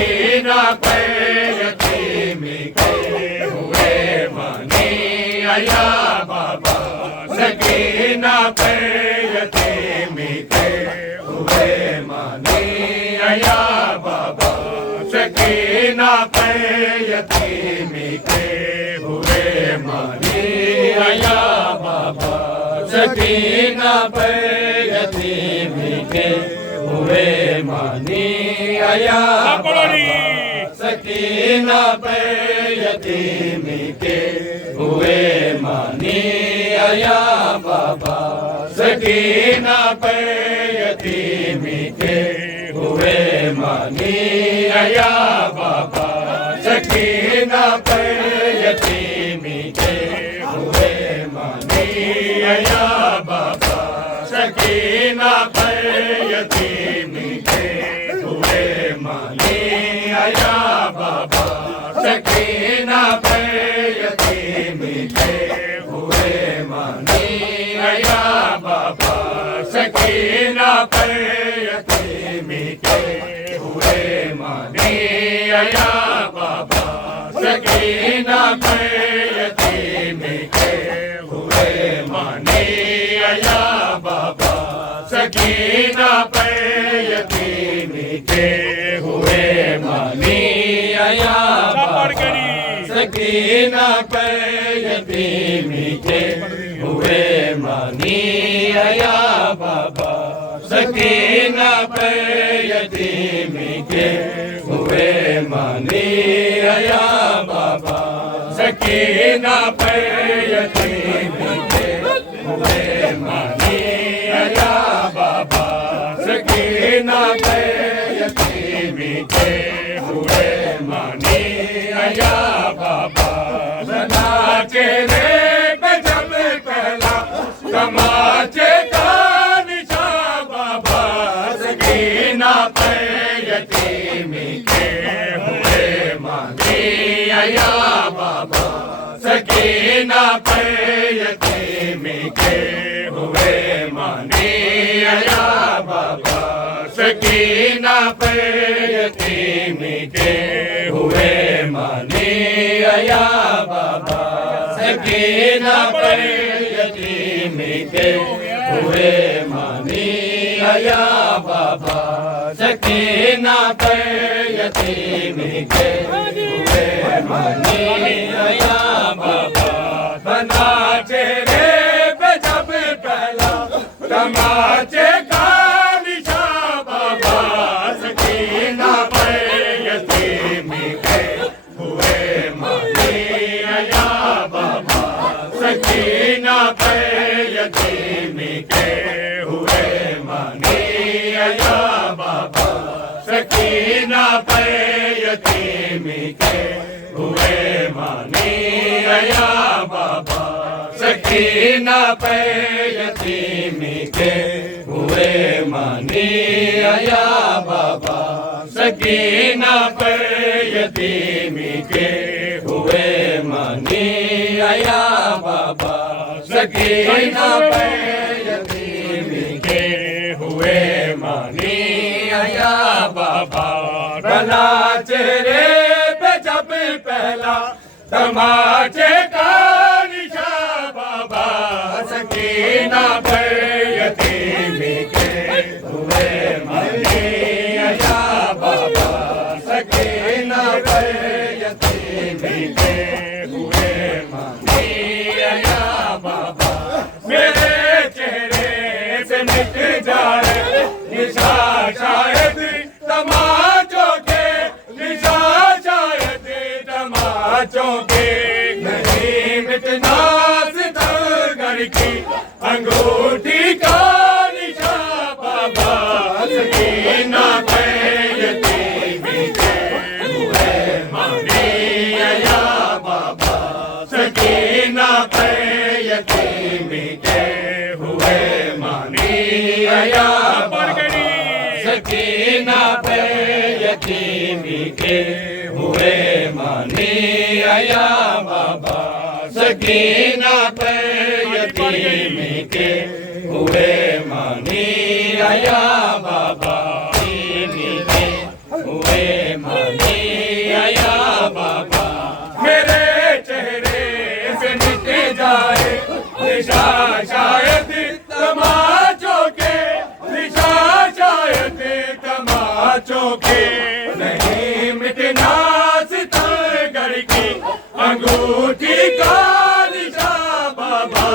सकीना पे यतीम के हुए मानी आया बाबा सकीना पे यतीम के हुए मानी आया बाबा सकीना पे यतीम के हुए मानी आया बाबा सकीना पे यतीम के हुए मानी आया बाबा सकीना पे यतीम के हुए मानी आया बाबा सकीना पे यतीम के हुए मानी आया बाबा सकीना पे यतीम के हुए मानी आया बाबा सकीना पे यतीम के हुए मानी आया बाबा सकीना पे यतीम के हुए मानी आया बाबा सकीना पे यतीम के हुए मानी आया बाबा सकीना पे यतीम के हुए मानी आया बाबा सकीना पे यतीम के हुए मानी आया बाबा सकीना पे यतीम के हुए मानी आया बाबा सकीना पे यतीम के हुए मानी आया बाबा सकीना पे यतीम के हुए मानी आया बाबा सकीना पे यतीम के हुए मानी आया बाबा तमाचे रे जब पहला तमाचे का निशा बाबा सकीना पे यतीम के हुए मानी आया बाबा सकीना पे यतीम के हुए मानी आया बाबा सकीना पे यतीम के हुए मानी आया बाबा सकीना पे यतीम के हुए मानी आया बाबा सकीना पे यतीम के हुए मानी आया बाबा तमाचे रे जब पहला तमाचे का निशा बाबा सकीना पे यतीम के हुए मानी आया बाबा सकीना पे यतीम के हुए मानी आया बाबा सकीना पे यतीम के हुए मानी आया बाबा सकीना पे यतीम के हुए मानी आया बाबा सकीना पे यतीम के हुए मानी आया बाबा सकीना पे यतीम के हुए मानी आया बाबा तमाचे रे जब पहला तमाचे का निशा बाबा सकीना पे यतीम के हुए मानी आया बाबा सकीना पे यतीम के हुए मानी आया बाबा मेरे चेहरे से मिट जाए निशा शायद तमाचों के निशा शायद तमाचों के नहीं मिटना सितरगर की अंगूठी का निशा बाबा सकीना पे यतीम के हुए मानी आया बाबा सकीना पे यतीम के हुए मानी आया बाबा सकीना पे यतीम के हुए मानी आया बाबा सकीना पे यतीम के हुए मानी आया बाबा हुए मानी आया बाबा। मेरे चेहरे से मिट जाए निशा शायद तमाचों के, निशा शायद तमाचों के, नहीं मिटना सितारगढ़ की अंगूठी का निशा बाबा।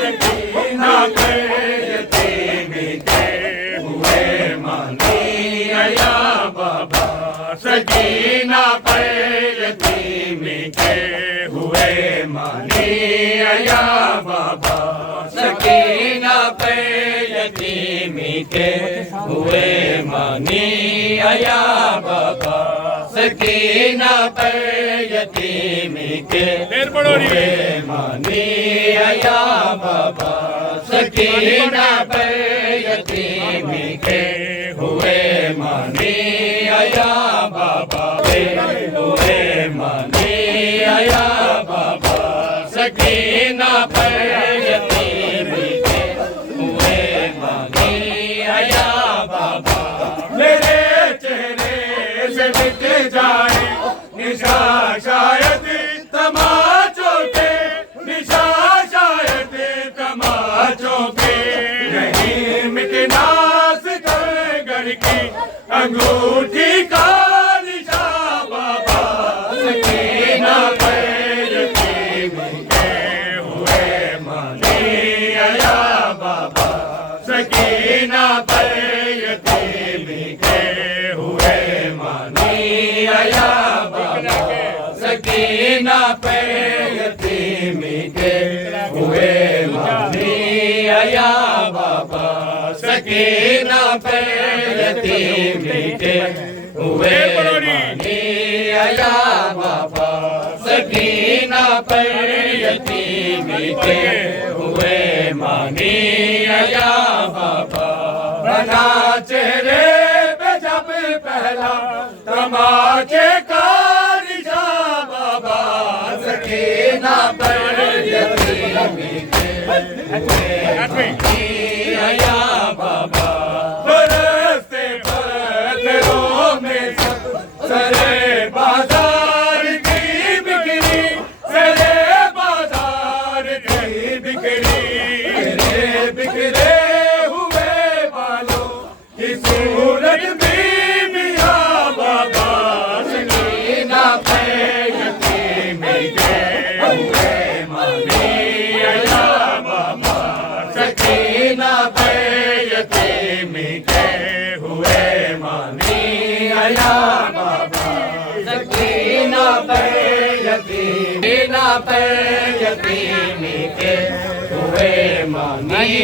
सकीना पे यतीमी के हुए मानी आया बाबा। सकीना पे यतीमी के हुए मानी आया बाबा। सकीना पे यतीमी के हुए मानी आया बाबा। सकीना पे यतीमी के हुए मानी आया बाबा। सकीना पे यतीमी के हुए मानी आया बाबा। हुए मानी आया बाबा। सकीना पे यतीमी के हुए मानी आया बाबा। मेरे चेहरे से मिट जाए निशा शायद तमाचों के, निशा शायद तमाचों के, नहीं मिटना सितारगढ़ की अंगूठी का निशा बाबा। सकीना पे यतीमी के हुए मानी आया बाबा। सकीना पे यतीमी के हुए मानी आया बाबा। सकीना पे यतीमी के हुए मानी आया बाबा। सकीना पे यतीमी के हुए मानी आया बाबा। सकीना पे यतीमी के हुए मानी आया बाबा। बना चेहरे पे जब पहला तमाचे का निशा बाबा। सकीना पे यतीमी के हुए मानी आया बाबा। बरसते पत्थरों में सब सरे बाजार की बिक्री, सरे बाजार की बिक्री। मेरे बिखरे हुए बालों की सूरत भी मिया बाबा। सकीना पे यतीमी के हुए मानी आया बाबा। सकीना पे यतीमी के हुए मानी आया बाबा। सकीना पे यतीमी के हुए मानी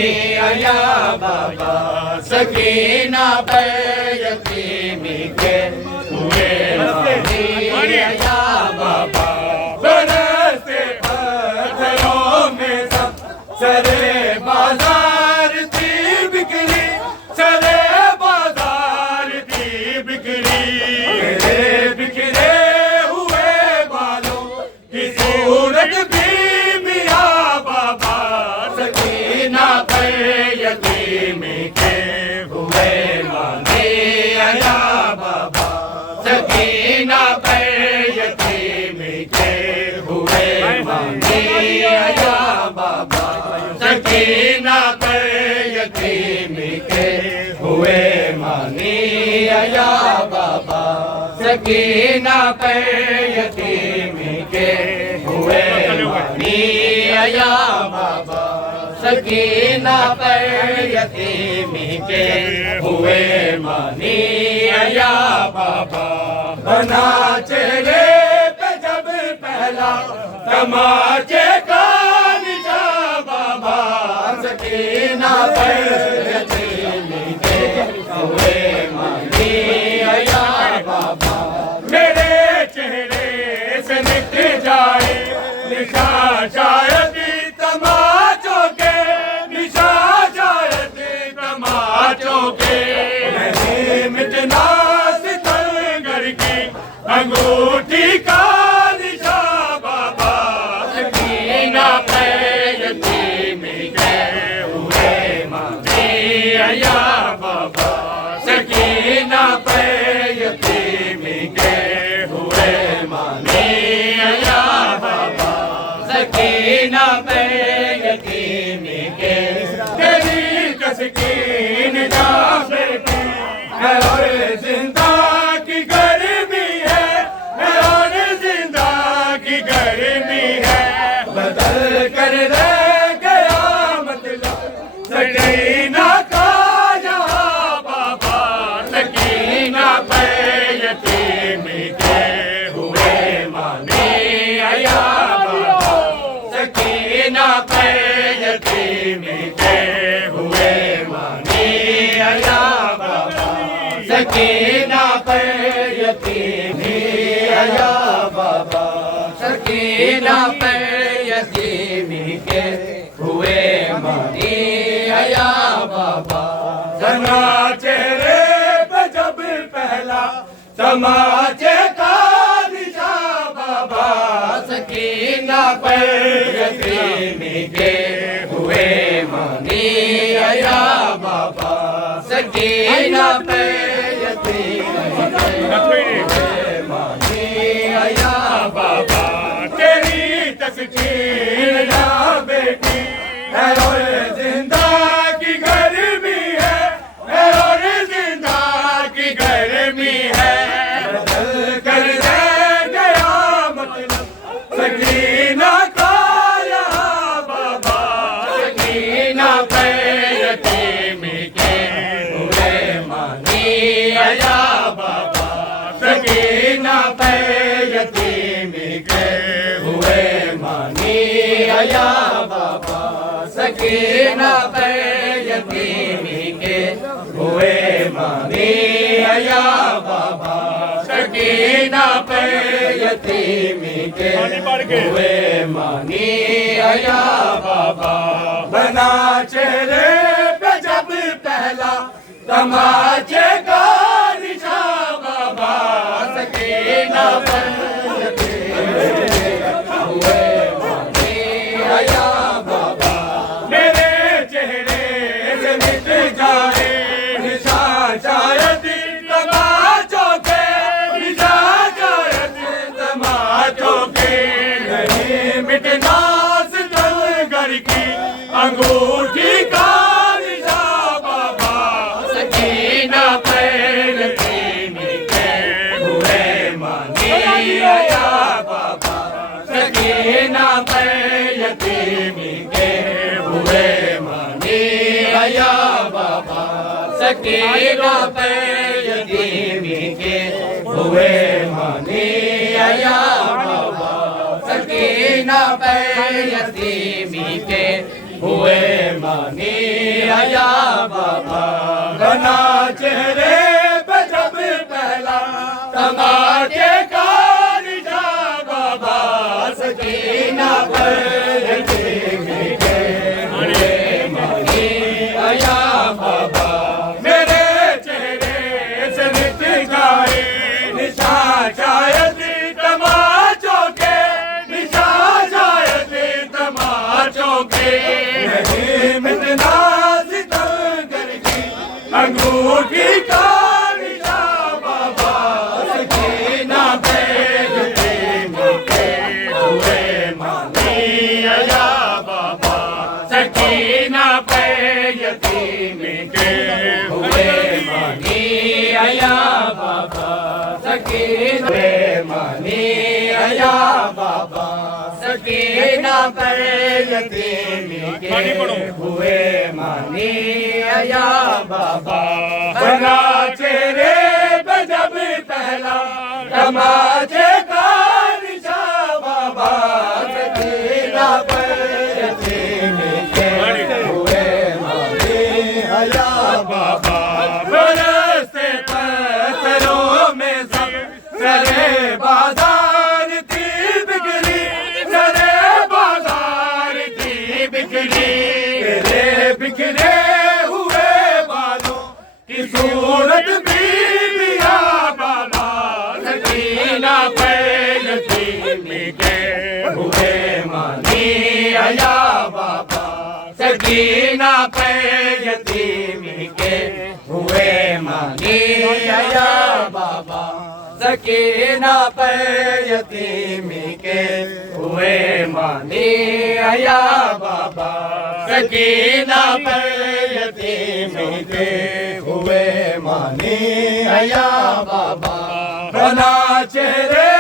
आया बाबा। सकीना पे यतीमी के हुए मानी आया बाबा। बरसते पत्थरों में सब सरे बाजार की बिक्री, सरे बाजार की बिक्री। मेरे बिखरे हुए बालों की सूरत भी मिया बाबा। सकीना पे यतीमी के हुए मानी आया बाबा। सकीना पे यतीमी के हुए मानी आया बाबा। सकीना पे यतीमी के हुए मानी आया बाबा। सकीना पे यतीमी के हुए मानी आया बाबा। सकीना पे यतीमी के हुए मानी आया बाबा। बना चेहरे पे जब पहला तमाचे का निशा बाबा। सकीना पे यतीमी के हुए मानी आया बाबा। मेरे चेहरे से मिट जाए निशा शायद तमाचों के, निशा शायद तमाचों के, नहीं मिटना सितारगढ़ की अंगूठी का निशा बाबा। सकीना पे यतीमी के हुए मानी आया बाबा। सकीना पर यतीमी आया बाबा, सकीना पर यतीमी के हुए मानी आया बाबा। जना चेहरे पे जब पहला तमाचे का निशान बाबा, सकीना पर यतीमी के हुए मानी आया बाबा, सकीना पे यतीमी के मानी आया बाबा। तेरी तस्वीर ना बेटी है और जिंदा की गर्मी है और जिंदा की गर्मी है, बदल कर दे गया मतलब सकीना का यहाँ बाबा, सकीना पे यतीमी के हुए मानी आया बाबा, सकीना पे यतीमी के हुए मानी आया बाबा, सकीना पे यतीमी के हुए मानी आया बाबा, सकीना पे यतीमी के हुए मानी आया बाबा। बना चेहरे पे जब पहला तमाचे का निशान बाबा, सकीना पे यतीमी के हुए मानी आया बाबा। मेरे चेहरे से मिट जाए निशान शायद तमाचों के, निशान शायद तमाचों के, नहीं मिटना सितमगर की अंगूठी का निशान बाबा, सकीना पे यतीमी के हुए मानी आया बाबा, सकीना पे यतीमी के हुए मानी आया बाबा, सकीना पे यतीमी के हुए मानी आया बाबा, सकीना पे यतीमी के हुए मानी आया बाबा। बना चेहरे पे जब पहला तमाचे का निशान बाबा, सकीना पे यतीमी के हुए मानी आया बाबा। मेरे चेहरे से मिट जाए निशान शायद तमाचों के, निशान शायद तमाचों के, नहीं मिटना सितमगर की अंगूठी का निशान बाबा, सकीना पे यतीमी के हुए मानी आया बाबा, सकीना पे यतीमी के हुए मानी आया बाबा, सकीना पे मानी आया बाबा, सकीना पे यतीमी के हुए मानी आया बाबा। बना चेहरे पे जब पहला तमाचे का निशान बाबा, सकीना पे यतीमी के हुए मानी आया बाबा। बरसते पत्थरों में सब सरे बाजार थी बिगड़ी, सरे बाजार थी बिगड़ी, तेरे बिखरे हुए बालों की सूरत भी बिया बाबा, सकीना पे यतीमी के हुए मानी आया बाबा, सकीना पे यतीमी के हुए मानी आया बाबा, सकीना पे यतीमी के हुए मानी आया बाबा, सकीना पे यतीमी के हुए मानी आया बाबा। बना चेहरे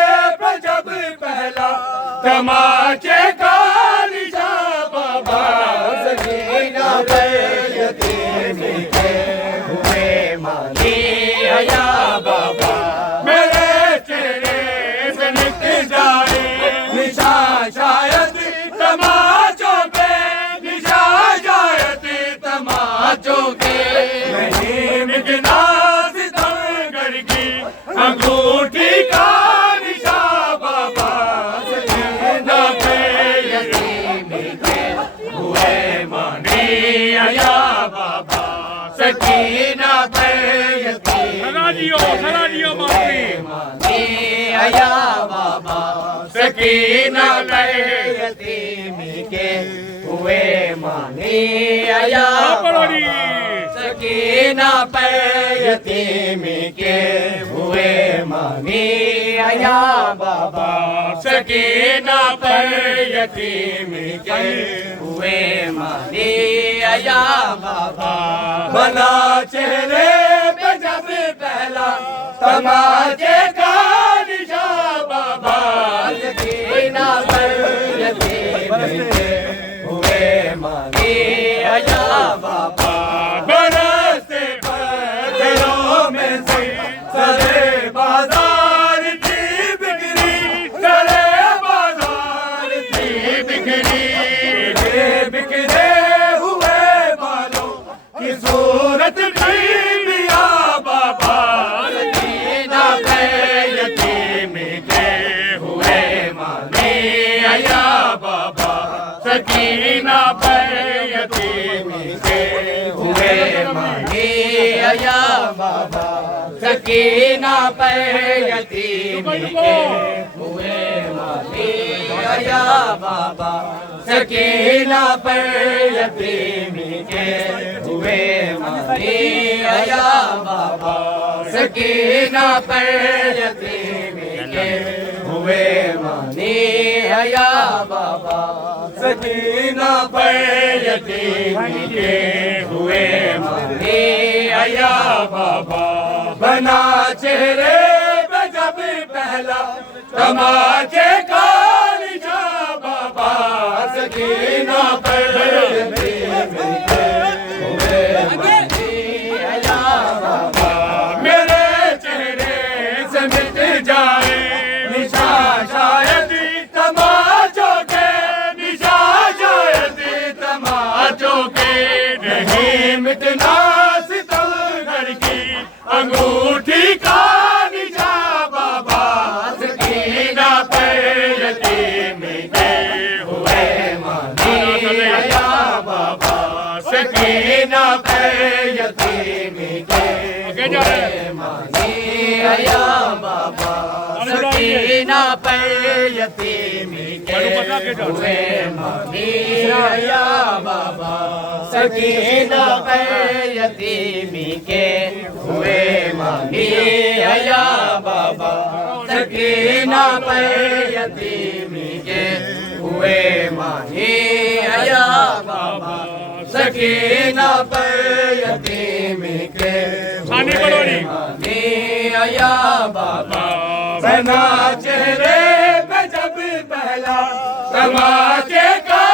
पे जब पहला तमाचे का निशान बाबा, सकीना पे यतीमी के हुए मानी आया बाबा। मेरे चेहरे से मिट जाए निशान शायद तमाचों पे, निशान शायद तमाचों के, नहीं मिटना सितमगर की अंगूठी का निशान बाबा सकीना पे यतीमी के हुए मानी आया बाबा सकीना पे यतीमी मानी आया बाबा सकीना पे यतीमी के हुए मानी आया सकीना पे यतीमी के हुए मानी आया बाबा सकीना पे यतीमी के हुए मानी आया बाबा बना चेहरे पे जब पहला तमाचे का निशान बाबा सकीना पे यतीमी के हुए मानी आया बाबा बरसते पत्थरों में से सरे बाजार की बिगड़ी सरे बाजार की बिगड़ी बिखरे हुए बालों की सूरत भी मिया बाबा सकीना पे यतीमी के हुए मानी आया बाबा सकीना पे यतीमी के हुए मानी आया बाबा सकीना पे यतीमी के हुए मानी आया बाबा सकीना पे यतीमी के हुए मानी आया बाबा सकीना पे यतीमी के हुए मानी आया बाबा सकीना पे यतीमी के हुए मानी आया बाबा बना चेहरे पे जब पहला तमाचे का निशान बाबा सकीना पे यतीमी के हुए मानी आया बाबा मेरे चेहरे से मिट जाए निशान शायद तमाचों के निशान शायद तमाचों के नहीं मिटना सितमगर की अंगूठी का निशान बाबा सकीना पे यतीमी के हुए मानी आया बाबा सकीना पे यतीमी के हुए मानी आया बाबा सकीना पे यतीमी के हुए मानी आया बाबा सकीना पे यतीमी के हुए मानी आया बाबा सकीना पे यतीमी के हुए मानी आया बाबा सकीना पे यतीमी के हुए मानी आया बाबा बना चेहरे पे जब पहला तमाचे का